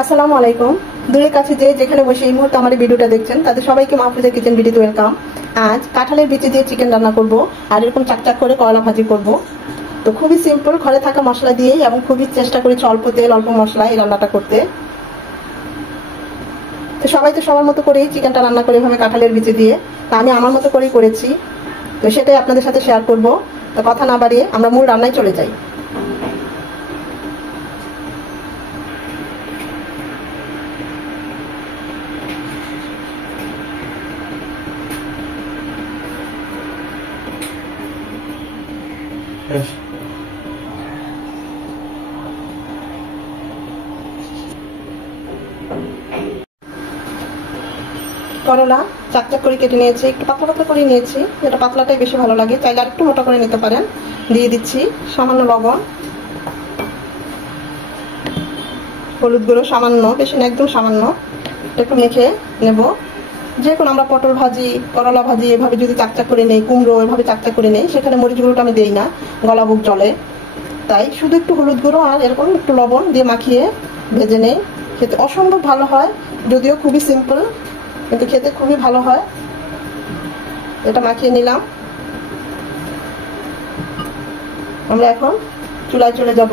আসসালামু আলাইকুম। দূরের কাছে যে যেখানে বসে এই মুহূর্তে আমার ভিডিওটা দেখছেন তাদের সবাইকে মাহফুজা কিচেন ভিডিওতে ওয়েলকাম। আজ কাঁঠালের বিচি দিয়ে চিকেন রান্না করব আর এরকম চাকচাক করে করলা ভাজি করব। তো খুবই সিম্পল, ঘরে থাকা মশলা দিয়েই এবং খুবই চেষ্টা করেছি অল্প তেল অল্প মশলা এই রান্নাটা করতে। তো সবাই তো সবার মতো করেই চিকেনটা রান্না করে এভাবে কাঁঠালের বিচি দিয়ে, তা আমি আমার মতো করেই করেছি। তো সেটাই আপনাদের সাথে শেয়ার করব। তো কথা না বাড়িয়ে আমরা মূল রান্নায় চলে যাই। করলা চাকচাক করে কেটে নিয়েছি, একটু পাতলা পাতলা করে নিয়েছি, এটা পাতলাটাই বেশি ভালো লাগে, চাইলে আর একটু মোটা করে নিতে পারেন। দিয়ে দিচ্ছি সামান্য লবণ, হলুদ গুঁড়ো সামান্য, বেশি না একদম সামান্য, একটু মেখে নেব। যে কোনো আমরা পটল ভাজি করলা ভাজি এভাবে যদি চাকচাক করে নেই, কুমড়ো এভাবে চাকচাক করে নেই, সেখানে মরিচ গুঁড়োটা আমি দেই না, গলা বুক জলে। তাই শুধু একটু হলুদ গুঁড়ো আর এরকম একটু লবণ দিয়ে মাখিয়ে ভেজে নেই। খেতে অসম্ভব ভালো হয়, যদিও খুবই সিম্পল কিন্তু খেতে খুবই ভালো হয়। এটা মাখিয়ে নিলাম। আমরা এখন চুলায় চলে যাব।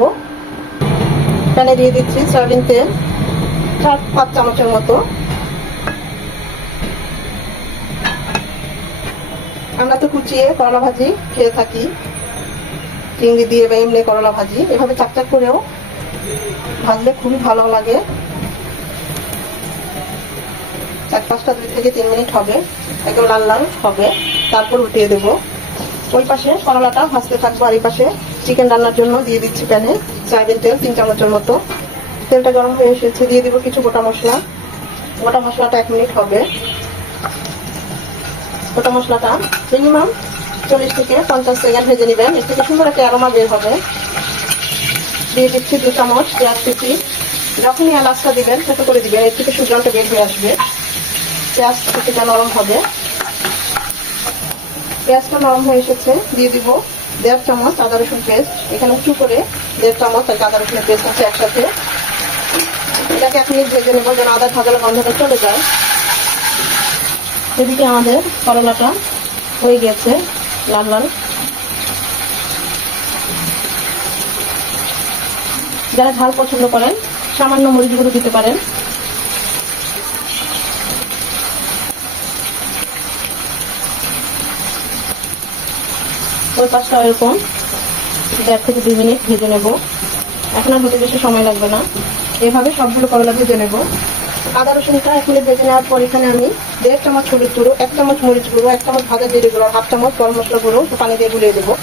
প্যানে দিয়ে দিচ্ছি সয়াবিন তেল 4-5 চামচের মতো। আমরা তো কুচিয়ে করলা ভাজি খেয়ে থাকি, চিংড়ি দিয়ে বা এমনি করলা ভাজি এভাবে চাকচাক করেও ভাজলে খুবই ভালো লাগে। 4-5টা 2 থেকে 3 মিনিট হবে, একদম লাল লাল হবে, তারপর উঠিয়ে দেবো। ওই পাশে করলাটা ভাজতে থাকবো আর এই পাশে চিকেন রান্নার জন্য দিয়ে দিচ্ছি প্যানে সয়াবিন তেল 3 চামচের মতো। তেলটা গরম হয়ে এসেছে, দিয়ে দিব কিছু গোটা মশলা। গোটা মশলাটা 1 মিনিট হবে। গোটা মশলাটা মিনিমাম 40 থেকে 50 সেকেন্ড ভেজে নেবেন, এর থেকে সুন্দর একটা অ্যারোমা বের হবে। দিয়ে দিচ্ছি 2 চামচ পেঁয়াজ কুচি। যখনই এলাচটা দিবেন ছোট করে দিবেন, এর থেকে সুগন্ধটা বের হয়ে আসবে, পেঁয়াজ কুচিটা নরম হবে। পেঁয়াজটা নরম হয়ে এসেছে, দিয়ে দিব 1.5 চামচ আদা রসুন পেস্ট। এখানে উঁচু করে 1.5 চামচ আদা রসুনের পেস্ট আছে একসাথে। এটাকে 1 মিনিট ভেজে নেবো যেন আদা ভাজার গন্ধটা চলে যায়। এদিকে আমাদের করলাটা হয়ে গেছে লাল লাল। যারা ঝাল পছন্দ করেন সামান্য মরিচ গুঁড়ো দিতে পারেন। ওই পাশটা এরকম 1 থেকে 2 মিনিট ভেজে নেব। এখন আর হতে বেশি সময় লাগবে না, এভাবে সবগুলো করলা ভেজে নেব। আদা রসুনটা 1 মিনিট ভেজে নেওয়ার পর এখানে আমি 1.5 চামচ হলুদ গুঁড়ো, 1 চামচ মরিচ গুঁড়ো, 1 চামচ ভাজা জিরে গুঁড়ো, 1/2 চামচ গরম মশলা গুঁড়ো পানি দিয়ে গুলিয়ে দেবো।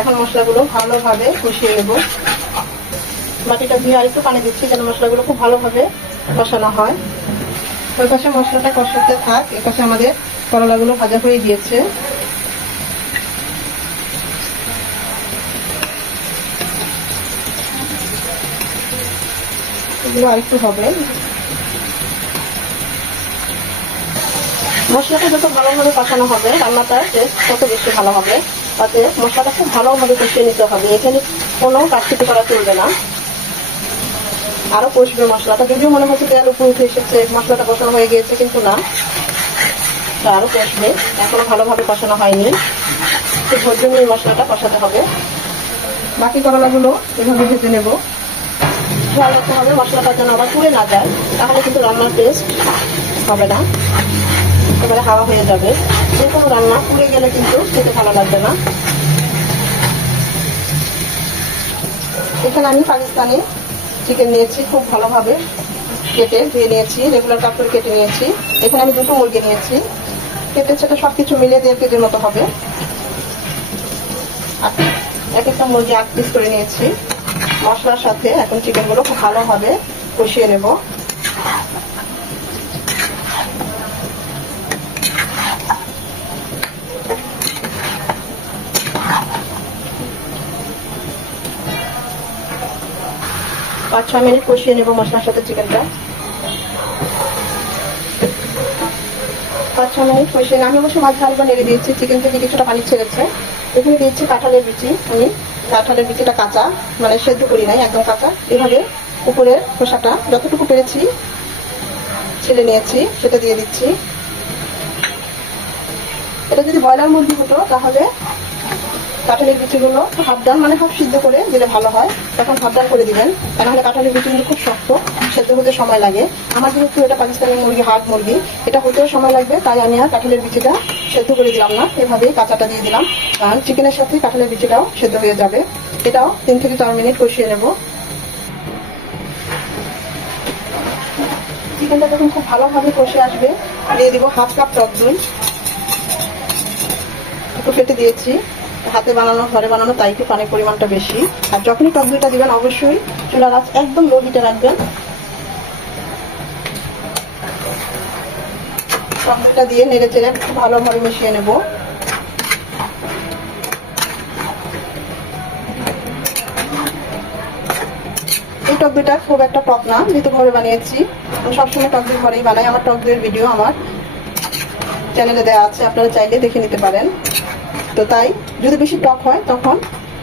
এখন মশলাগুলো ভালোভাবে কষিয়ে নেব। বাটিটা দিয়ে আর একটু পানি দিচ্ছি যেন মশলাগুলো খুব ভালোভাবে কষানো হয়। ওই পাশে মশলাটা কষাতে থাক, এ পাশে আমাদের করলাগুলো ভাজা হয়ে গিয়েছে। এগুলো আরেকটু হবে। মশলাটা যত ভালোভাবে কষানো হবে রান্নাটার টেস্ট তত বেশি ভালো হবে। তাতে মশলাটা খুব ভালোভাবে কষিয়ে নিতে হবে, এখানে কোনো কাটছুটি করা চলবে না। আরো কষবে মশলাটা, যদিও মনে হচ্ছে তেল উপরে উঠে এসেছে, মশলাটা কষানো হয়ে গিয়েছে, কিন্তু না, আরো কষবে, এখনো ভালোভাবে কষানো হয়নি। একটু ধৈর্য নিয়ে মশলাটা কষাতে হবে। বাকি করলাগুলো এভাবে ভেজে নেব। খেয়াল রাখতে হবে মশলাটা যেন আবার পুড়ে না যায়, তাহলে কিন্তু রান্নার টেস্ট হবে না, এবারে হাওয়া হয়ে যাবে। যে কোনো রান্না পুড়ে গেলে কিন্তু খেতে ভালো লাগবে না। এখানে আমি পাকিস্তানি চিকেন নিয়েছি, খুব ভালোভাবে কেটে ধুয়ে নিয়েছি, রেগুলার কাট করে কেটে নিয়েছি। এখানে আমি 2টো মুরগি নিয়েছি, কেটে সেটা সবকিছু মিলিয়ে 1.5 কেজির মতো হবে। এক একটা মুরগি 8 পিস করে নিয়েছি। মশলার সাথে এখন চিকেনগুলো খুব ভালোভাবে কষিয়ে নেব। পাঁচ 6 মিনিট কষিয়ে নেব মশলার সাথে চিকেনটা। 5-6 মিনিট কষিয়ে আমি অবশ্য মাছ হালকা নেড়ে দিয়েছি, চিকেন থেকে কিছুটা পানি ছেড়েছে। এখানে দিয়েছি কাঁঠালের বিচি। আমি কাঁঠালের বিচিটা কাঁচা, মানে সেদ্ধ করি নাই, একদম কাঁচা। এভাবে উপরের খোসাটা যতটুকু পেরেছি ছেড়ে নিয়েছি, সেটা দিয়ে দিচ্ছি। এটা যদি ব্রয়লার মুরগি হতো তাহলে কাঁঠালের বিচিগুলো হাফ ডান, মানে হাফ সিদ্ধ করে দিলে ভালো হয়, তখন হাফ ডান করে দিবেন। তাহলে কাঁঠালের বিচিগুলো খুব শক্ত, সেদ্ধ হতে সময় লাগে। আমার যেহেতু এটা পাকিস্তানি মুরগি, হাট মুরগি, এটা হতেও সময় লাগবে, তাই আমি আর কাঁঠালের বিচিটা সেদ্ধ করে দিলাম না, এভাবেই কাঁচাটা দিয়ে দিলাম। আর চিকেনের সাথে কাঁঠালের বিচিটাও সেদ্ধ হয়ে যাবে। এটাও 3 থেকে 4 মিনিট কষিয়ে নেব। চিকেনটা যখন খুব ভালোভাবে কষে আসবে, দিয়ে দিব হাফ কাপ টক দই। একটু ফেটে দিয়েছি, হাতে বানানো, ঘরে বানানো, তাই একটু পানির পরিমাণটা বেশি। আর যখনই টক দইটা দিবেন অবশ্যই চুলার আঁচ একদম লো হিটে রাখবেন। টক দইটা দিয়ে নেড়ে চেড়ে একটু ভালোভাবে মিশিয়ে নেব। এই টক দইটা খুব একটা টক না, যেহেতু ঘরে বানিয়েছি। আমি সবসময় টক দই ঘরেই বানাই। আমার টক দইয়ের ভিডিও আমার চ্যানেলে দেওয়া আছে, আপনারা চাইলে দেখে নিতে পারেন। তো তাই যদি বেশি টক হয় তখন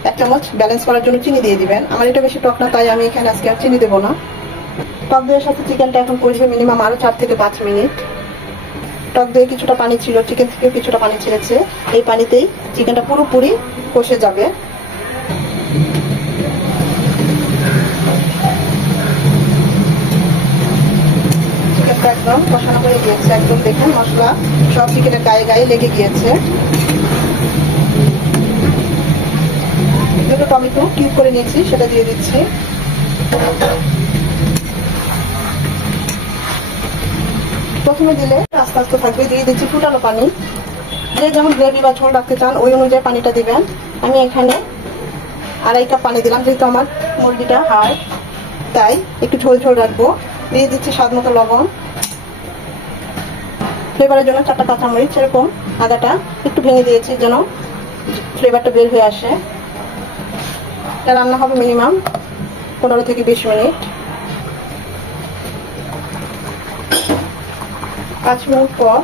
1 চামচ ব্যালেন্স করার জন্য চিনি দিয়ে দিবেন। আমার এটা বেশি টক না, তাই আমি এখানে আজকে আর চিনি দেবো না। টক দইয়ের সাথে চিকেনটা এখন কষবে মিনিমাম আরো 4 থেকে 5 মিনিট। টক দই কিছুটা পানি ছিল, চিকেন থেকে কিছুটা পানি ছেড়েছে। এই পানিতেই চিকেনটা পুরোপুরি কষে যাবে। চিকেনটা একদম কষানো হয়ে গিয়েছে, একদম দেখুন মশলা সব চিকেনের গায়ে গায়ে লেগে গিয়েছে। দুটো টমেটো কিউব করে নিয়েছি, সেটা দিয়ে দিচ্ছি। প্রথমে দিলে আস্তে আস্তে থাকবে। দিয়ে দিচ্ছি ফুটানো পানি। যে যেমন গ্রেভি বা ঝোল রাখতে চান ওই অনুযায়ী পানিটা দিবেন। আমি এখানে 2.5 কাপ পানি দিলাম, যেহেতু আমার মুরগিটা হাড়, তাই একটু ঝোল ঝোল রাখবো। দিয়ে দিচ্ছি স্বাদ মতো লবণ। ফ্লেভারের জন্য 4টা কাঁচামরিচ, এরকম আদাটা একটু ভেঙে দিয়েছি যেন ফ্লেভারটা বের হয়ে আসে। এটা রান্না হবে মিনিমাম 15 থেকে 20 মিনিট। 5 মিনিট পর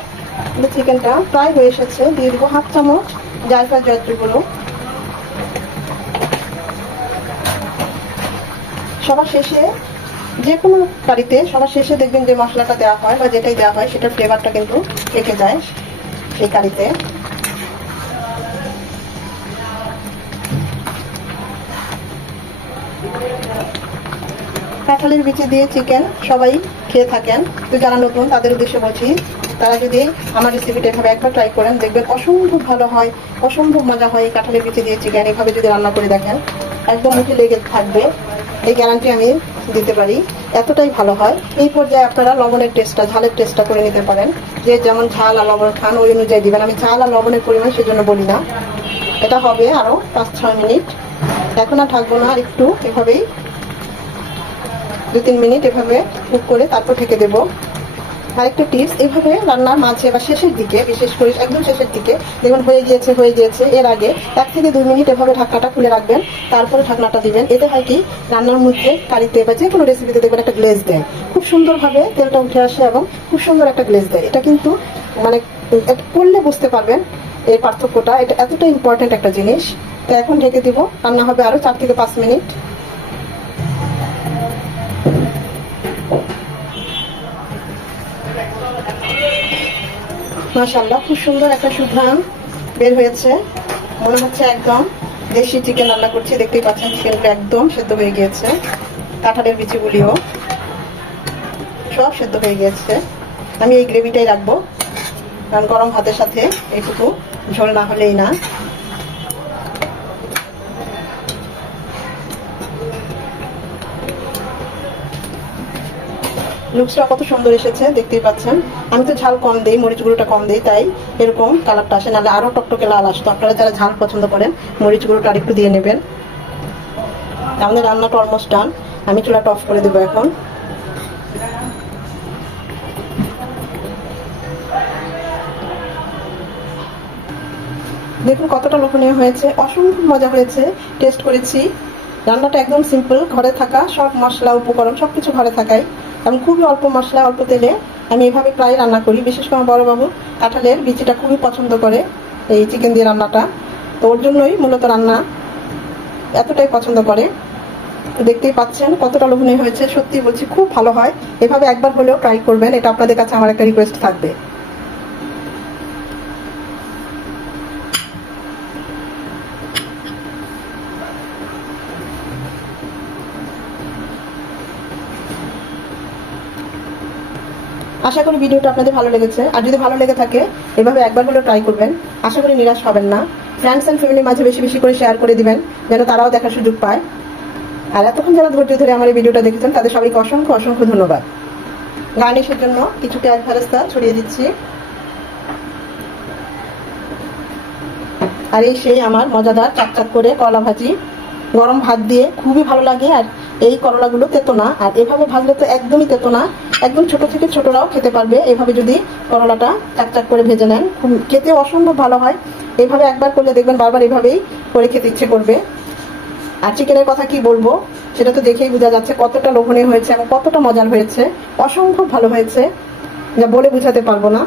চিকেনটা প্রায় হয়ে এসেছে। দিয়ে দিব হাফ চামচ জায়ফল জয়ত্রী গুঁড়ো। সবার শেষে, যে কোনো কারিতে সবার শেষে দেখবেন যে মশলাটা দেওয়া হয় বা যেটাই দেওয়া হয় সেটার ফ্লেভারটা কিন্তু থেকে যায় সেই কারিতে। কাঁঠালের বিচি দিয়ে চিকেন সবাই খেয়ে থাকেন, তো যারা নতুন তাদের উদ্দেশ্যে বলছি, তারা যদি আমার রেসিপিটা এভাবে একবার ট্রাই করেন দেখবেন অসম্ভব ভালো হয়, অসম্ভব মজা হয়। কাঁঠালের বিচি দিয়ে চিকেন এভাবে যদি রান্না করে দেখেন একদম মুখে লেগে থাকবে, এই গ্যারান্টি আমি দিতে পারি। এতটাই ভালো হয়। এই পর্যায়ে আপনারা লবণের টেস্টটা, ঝালের টেস্টটা করে নিতে পারেন। যে যেমন ঝাল আর লবণ খান ওই অনুযায়ী দিবেন। আমি ঝাল আর লবণের পরিমাণ সেজন্য বলি না। এটা হবে আরো 5-6 মিনিট। এখন আর ঢাকবো না, আর একটু এভাবেই 2-3 মিনিট এভাবে কুক করে তারপর ঢেকে দেবো। আরেকটা টিপস, এভাবে রান্নার মাঝে বা শেষের দিকে, বিশেষ করে একদম শেষের দিকে দেখুন হয়ে গিয়েছে, এর আগে 1 থেকে 2 মিনিট এভাবে ঢাকনাটা খুলে রাখবেন, তারপরে ঢাকনাটা দিবেন। এতে হয় কি, রান্নার মধ্যে, কারিতে বা যে কোনো রেসিপিতে দেখবেন একটা গ্লেজ দেয়, খুব সুন্দরভাবে তেলটা উঠে আসে এবং খুব সুন্দর একটা গ্লেজ দেয়। এটা কিন্তু মানে করলে বুঝতে পারবেন এই পার্থক্যটা। এটা এতটা ইম্পর্টেন্ট একটা জিনিস। তো এখন ঢেকে দিব, রান্না হবে আরো 4 থেকে 5 মিনিট। মাশাআল্লাহ, খুব সুন্দর একটা সুঘ্রাণ বের হয়েছে। মনে হচ্ছে একদম দেশি চিকেন রান্না করছি। দেখতেই পাচ্ছেন চিকেনটা একদম সেদ্ধ হয়ে গিয়েছে। কাঁঠালের বিচিগুলিও সব সেদ্ধ হয়ে গিয়েছে। আমি এই গ্রেভিটাই রাখবো, কারণ গরম ভাতের সাথে এইটুকু ঝোল না হলেই না। লুকসটা কত সুন্দর এসেছে দেখতেই পাচ্ছেন। আমি তো ঝাল কম দিই, মরিচ গুঁড়োটা কম দিই, তাই এরকম কালারটা আসে, নাহলে আরো টকটকে লাল আসতো। আপনারা যারা ঝাল পছন্দ করেন মরিচ গুঁড়োটা আরেকটু দিয়ে নেবেন। আমাদের রান্নাটা অলমোস্ট ডান। আমি চুলাটা অফ করে দেবো এখন। দেখুন কতটা লোভনীয় হয়েছে, অসম্ভব মজা হয়েছে। টেস্ট করেছি, রান্নাটা একদম সিম্পল, ঘরে থাকা সব মশলা উপকরণ সবকিছু ঘরে থাকাই এবং খুবই অল্প মশলা অল্প তেলে আমি এভাবে প্রায় রান্না করি। বিশেষ করে বড় বাবু কাঁঠালের বিচিটা খুবই পছন্দ করে এই চিকেন দিয়ে রান্নাটা, তো ওর জন্যই মূলত রান্না এতটাই পছন্দ করে। দেখতেই পাচ্ছেন কতটা লোভনীয় হয়েছে, সত্যি বলছি খুব ভালো হয়। এভাবে একবার হলেও ট্রাই করবেন, এটা আপনাদের কাছে আমার একটা রিকোয়েস্ট থাকবে। আশা করি ভিডিওটা আপনাদের ভালো লেগেছে, আর যদি ভালো লেগে থাকে এভাবে একবার হলেও ট্রাই করবেন। আশা করি নিরাশ হবেন না। ফ্রেন্ডস এন্ড ফ্যামিলির মাঝে বেশি বেশি করে শেয়ার করে দিবেন, যেন তারাও দেখার সুযোগ পায়। আর এতক্ষণ যারা ধৈর্য ধরে আমার এই ভিডিওটা দেখেছেন তাদের সবাইকে অসংখ্য অসংখ্য ধন্যবাদ। গার্নিশের জন্য কিছু পেঁয়াজ বেরেস্তা ছড়িয়ে দিচ্ছি। আর এই সেই আমার মজাদার চাকচাক করে করলা ভাজি, গরম ভাত দিয়ে খুবই ভালো লাগে। আর এই করলাগুলো তেতো না, আর এভাবে ভাজলে তো একদমই তেতো না, একদম ছোট থেকে ছোটরাও খেতে পারবে। এভাবে যদি করলাটা চাকচাক করে ভেজে নেন, খেতে অসম্ভব ভালো হয়। এইভাবে একবার করলে দেখবেন বারবার এভাবেই করে খেতে ইচ্ছে করবে। আর চিকেনের কথা কি বলবো, সেটা তো দেখেই বোঝা যাচ্ছে কতটা লোভনীয় হয়েছে এবং কতটা মজার হয়েছে। অসম্ভব ভালো হয়েছে, যা বলে বোঝাতে পারবো না।